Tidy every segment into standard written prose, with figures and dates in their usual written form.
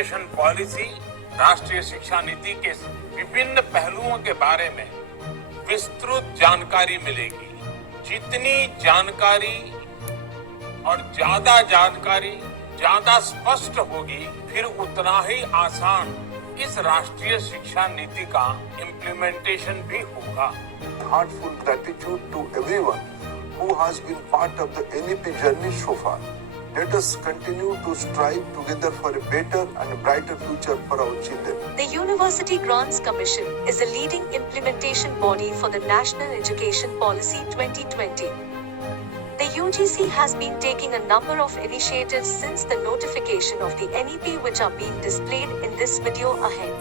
Education policy, राष्ट्रीय शिक्षा नीति के विभिन्न पहलुओं के बारे में विस्तृत जानकारी मिलेगी। जितनी जानकारी और ज्यादा जानकारी ज्यादा स्पष्ट होगी, फिर उतना ही आसान इस राष्ट्रीय शिक्षा नीति का इम्प्लीमेंटेशन भी होगा। Heartful gratitude to everyone who has been part of the NEP journey so far. Let us continue to strive together for a better and brighter future for our children. The University Grants Commission is a leading implementation body for the National Education Policy 2020. The UGC has been taking a number of initiatives since the notification of the NEP, which are being displayed in this video ahead.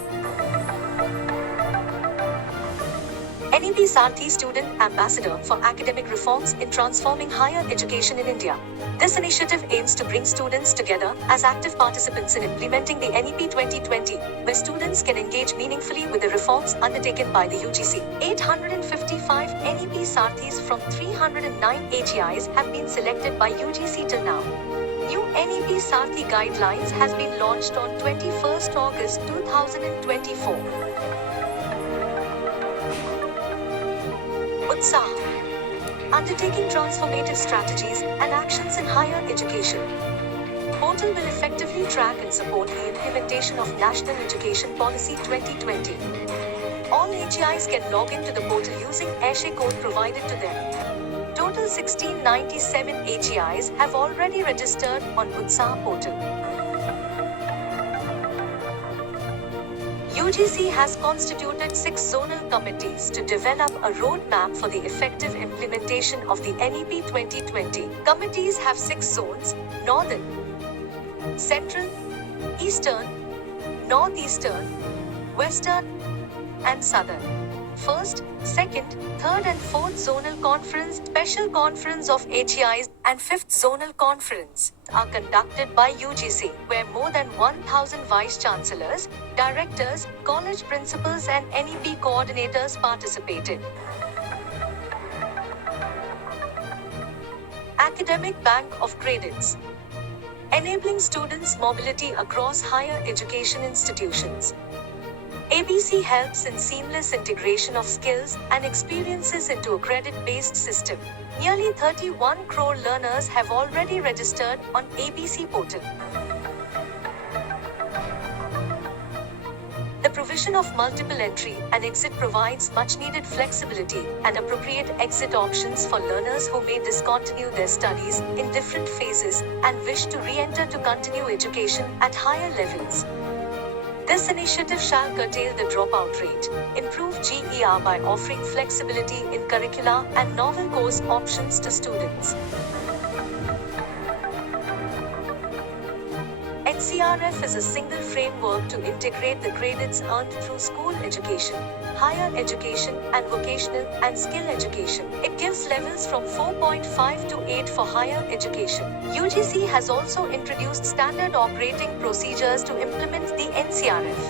NEP SAARTHI Student Ambassador for Academic Reforms in Transforming Higher Education in India. This initiative aims to bring students together as active participants in implementing the NEP 2020, where students can engage meaningfully with the reforms undertaken by the UGC. 855 NEP SAARTHIs from 309 HEIs have been selected by UGC till now. New NEP SAARTHI guidelines has been launched on 21st August 2024. Utsaah. Undertaking transformative strategies and actions in higher education. Portal will effectively track and support the implementation of National Education Policy 2020. All HEIs can log into the portal using AIRSHARE code provided to them. Total 1697 HEIs have already registered on Utsaah portal. UGC has constituted 6 zonal committees to develop a roadmap for the effective implementation of the NEP 2020. Committees have 6 zones: Northern, Central, Eastern, Northeastern, Western, and Southern. First, second, third and fourth zonal conference, special conference of HEIs, and fifth zonal conference are conducted by UGC, where more than 1,000 Vice Chancellors, Directors, college principals and NEP coordinators participated. Academic Bank of Credits. Enabling students' mobility across higher education institutions. ABC helps in seamless integration of skills and experiences into a credit-based system. Nearly 31 crore learners have already registered on ABC portal. The provision of multiple entry and exit provides much-needed flexibility and appropriate exit options for learners who may discontinue their studies in different phases and wish to re-enter to continue education at higher levels. This initiative shall curtail the dropout rate, improve GER by offering flexibility in curricula and novel course options to students. NCRF is a single framework to integrate the credits earned through school education, higher education, and vocational and skill education. It gives levels from 4.5 to 8 for higher education. UGC has also introduced standard operating procedures to implement the NCRF.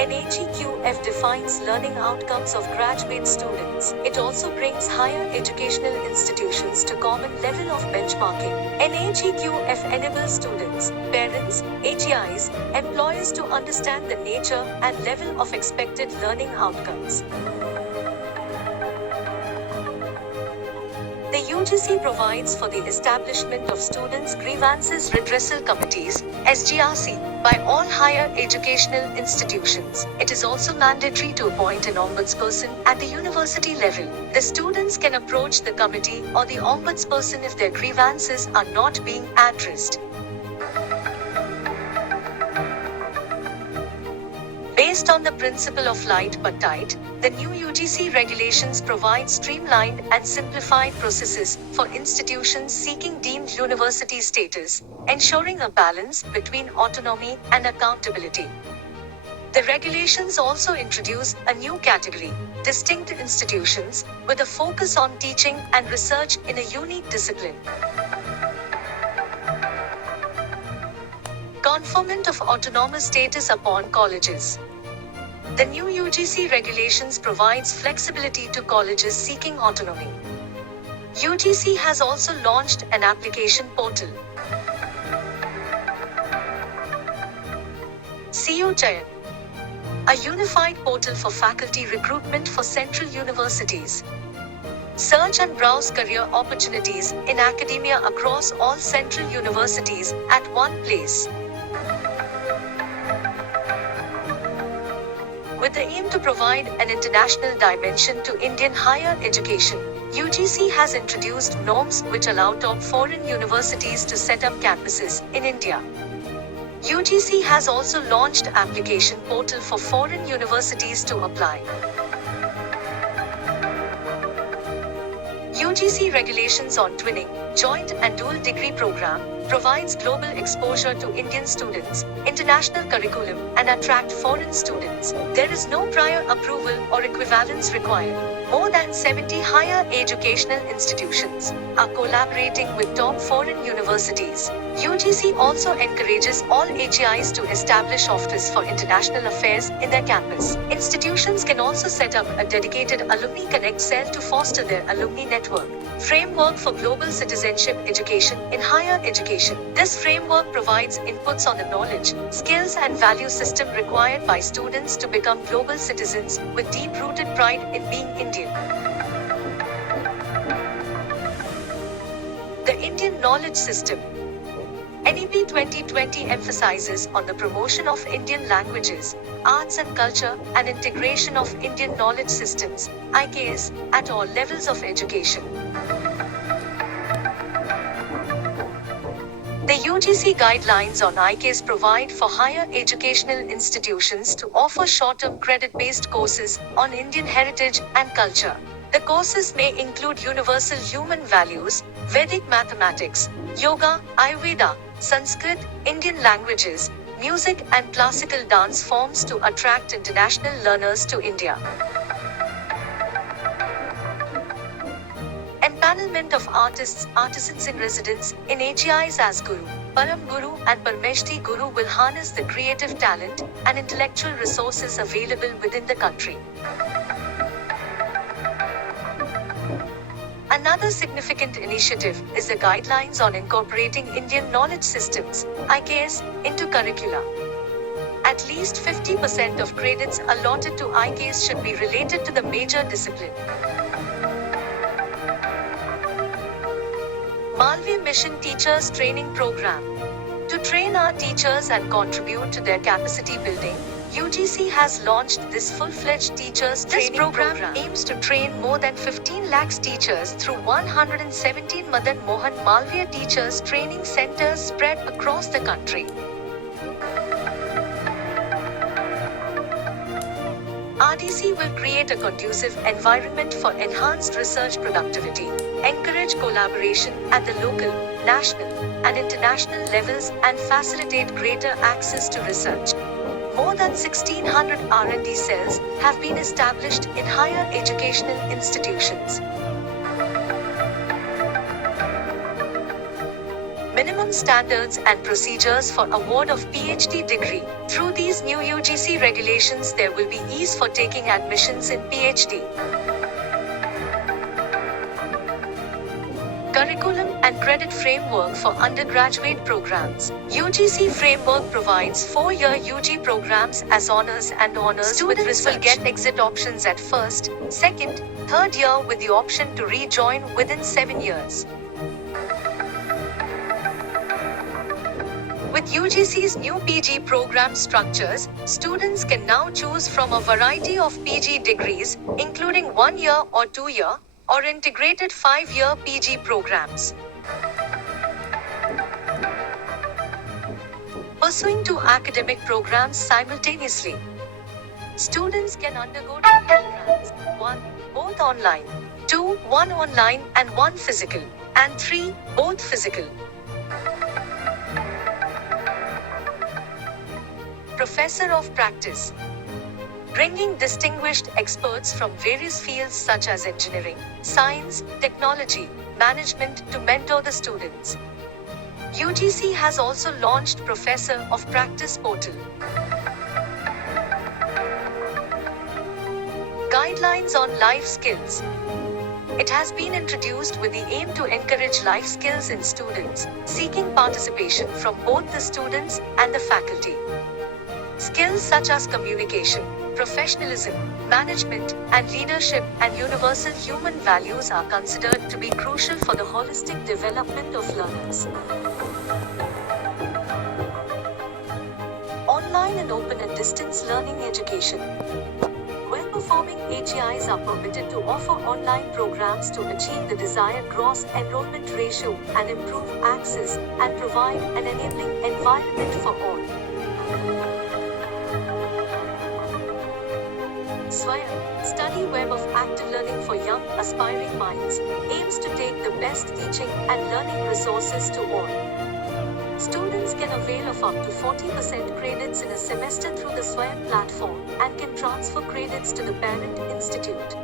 NHEQF defines learning outcomes of graduate students. It also brings higher educational institutions to common level of benchmarking. NHEQF enables students, parents, HEIs, employers to understand the nature and level of expected learning outcomes. The UGC provides for the establishment of Students' Grievances Redressal Committees, SGRC, by all higher educational institutions. It is also mandatory to appoint an ombudsperson at the university level. The students can approach the committee or the ombudsperson if their grievances are not being addressed. Based on the principle of light but tight, the new UGC regulations provide streamlined and simplified processes for institutions seeking deemed university status, ensuring a balance between autonomy and accountability. The regulations also introduce a new category, distinct institutions, with a focus on teaching and research in a unique discipline. Conferment of autonomous status upon colleges. The new UGC regulations provides flexibility to colleges seeking autonomy. UGC has also launched an application portal. Diu.Over, a unified portal for faculty recruitment for central universities. Search and browse career opportunities in academia across all central universities at one place. With the aim to provide an international dimension to Indian higher education, UGC has introduced norms which allow top foreign universities to set up campuses in India. UGC has also launched application portal for foreign universities to apply. UGC regulations on twinning, joint and dual degree program, provides global exposure to Indian students, international curriculum, and attract foreign students. There is no prior approval or equivalence required. More than 70 higher educational institutions are collaborating with top foreign universities. UGC also encourages all HEIs to establish office for international affairs in their campus. Institutions can also set up a dedicated Alumni Connect cell to foster their alumni network. Framework for Global Citizenship Education in Higher Education. This framework provides inputs on the knowledge, skills and value system required by students to become global citizens with deep-rooted pride in being Indian. The Indian Knowledge System. NEP 2020 emphasizes on the promotion of Indian languages, arts and culture, and integration of Indian knowledge systems, IKS, at all levels of education. The UGC guidelines on IKS provide for higher educational institutions to offer short-term credit-based courses on Indian heritage and culture. The courses may include universal human values, Vedic mathematics, yoga, Ayurveda, Sanskrit, Indian languages, music and classical dance forms to attract international learners to India. Empanelment of artists, artisans in residence, in HEIs as Guru, Param Guru and Parmeshti Guru will harness the creative talent and intellectual resources available within the country. Another significant initiative is the guidelines on incorporating Indian knowledge systems, IKS, into curricula. At least 50% of credits allotted to IKS should be related to the major discipline. Malvi Mission Teachers Training Program. To train our teachers and contribute to their capacity building, UGC has launched this full-fledged teachers training program aims to train more than 15 lakhs teachers through 117 Madan Mohan Malviya teachers training centers spread across the country. RDC will create a conducive environment for enhanced research productivity, encourage collaboration at the local, national, and international levels, and facilitate greater access to research. More than 1,600 R&D cells have been established in higher educational institutions. Minimum standards and procedures for award of PhD degree. Through these new UGC regulations, there will be ease for taking admissions in PhD. Curriculum and credit framework for undergraduate programs. UGC framework provides 4-year UG programs as honors and honors. Students will get exit options at first, second, third year with the option to rejoin within 7 years. With UGC's new PG program structures, students can now choose from a variety of PG degrees, including 1-year or 2-year, or integrated 5-year PG programs. Pursuing 2 academic programs simultaneously. Students can undergo 2 programs, 1, both online, 2, 1 online and 1 physical, and 3, both physical. Professor of Practice. Bringing distinguished experts from various fields such as engineering, science, technology, management to mentor the students. UGC has also launched Professor of Practice portal. Guidelines on life skills. It has been introduced with the aim to encourage life skills in students, seeking participation from both the students and the faculty. Skills such as communication, professionalism, management, and leadership and universal human values are considered to be crucial for the holistic development of learners. Online and open and distance learning education. Well-performing HEIs are permitted to offer online programs to achieve the desired gross enrollment ratio and improve access and provide an enabling environment for all. SWAYAM, Study Web of Active Learning for Young Aspiring Minds, aims to take the best teaching and learning resources to all. Students can avail of up to 40% credits in a semester through the SWAYAM platform and can transfer credits to the parent institute.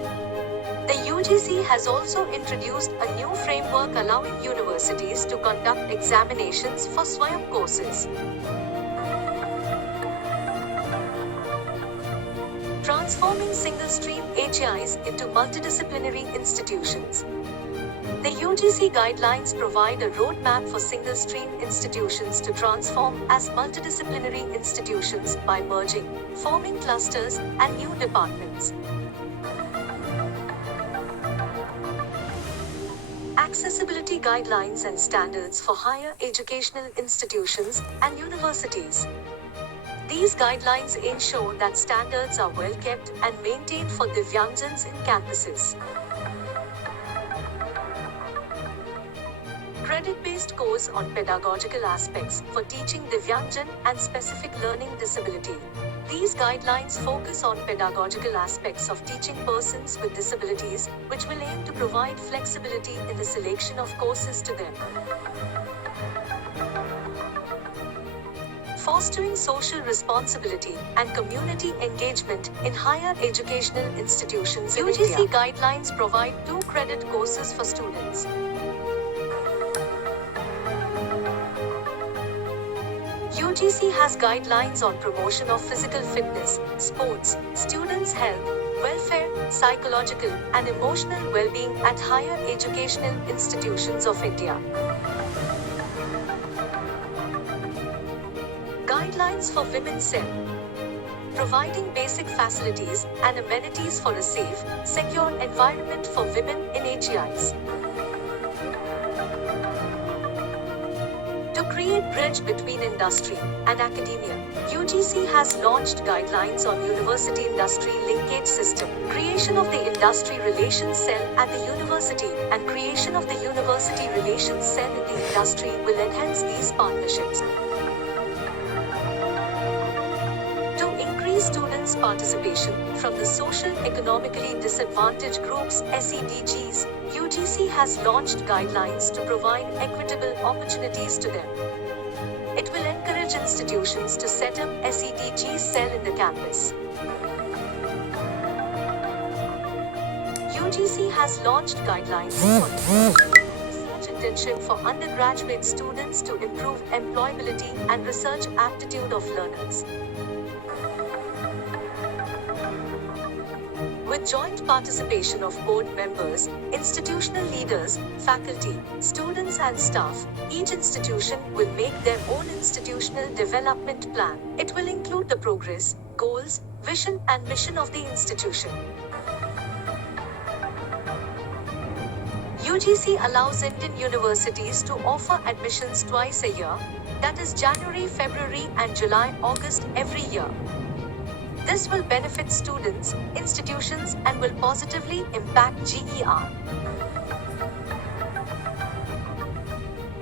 The UGC has also introduced a new framework allowing universities to conduct examinations for SWAYAM courses. Transforming single-stream HEIs into multidisciplinary institutions. The UGC guidelines provide a roadmap for single-stream institutions to transform as multidisciplinary institutions by merging, forming clusters, and new departments. Accessibility guidelines and standards for higher educational institutions and universities. These guidelines ensure that standards are well kept and maintained for Divyangjans in campuses. Credit-based course on pedagogical aspects for teaching Divyangjan and specific learning disability. These guidelines focus on pedagogical aspects of teaching persons with disabilities, which will aim to provide flexibility in the selection of courses to them. Fostering social responsibility and community engagement in higher educational institutions. UGC guidelines provide 2 credit courses for students. UGC has guidelines on promotion of physical fitness, sports, students' health, welfare, psychological and emotional well-being at higher educational institutions of India. Guidelines for Women's Cell. Providing basic facilities and amenities for a safe, secure environment for women in HEIs. To create bridge between industry and academia, UGC has launched guidelines on university-industry linkage system, creation of the Industry Relations Cell at the university, and creation of the University Relations Cell in the industry will enhance these partnerships. Students' participation from the social-economically disadvantaged groups (SEDGs), UGC has launched guidelines to provide equitable opportunities to them. It will encourage institutions to set up SEDG cell in the campus. UGC has launched guidelines for research internship for undergraduate students to improve employability and research aptitude of learners. With joint participation of board members, institutional leaders, faculty, students and staff, each institution will make their own institutional development plan. It will include the progress, goals, vision and mission of the institution. UGC allows Indian universities to offer admissions twice a year, that is January, February and July, August every year. This will benefit students, institutions and will positively impact GER.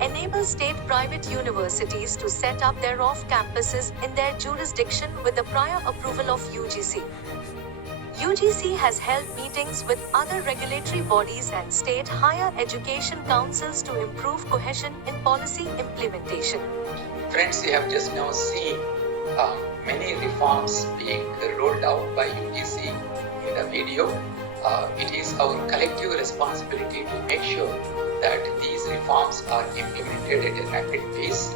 Enable state-private universities to set up their off-campuses in their jurisdiction with the prior approval of UGC. UGC has held meetings with other regulatory bodies and state higher education councils to improve cohesion in policy implementation. Friends, we have just now seen many reforms being rolled out by UGC in the video. It is our collective responsibility to make sure that these reforms are implemented at a rapid pace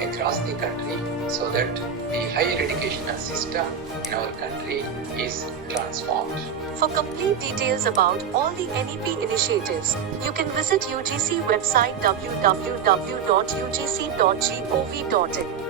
across the country so that the higher educational system in our country is transformed. For complete details about all the NEP initiatives, you can visit UGC website www.ugc.gov.in.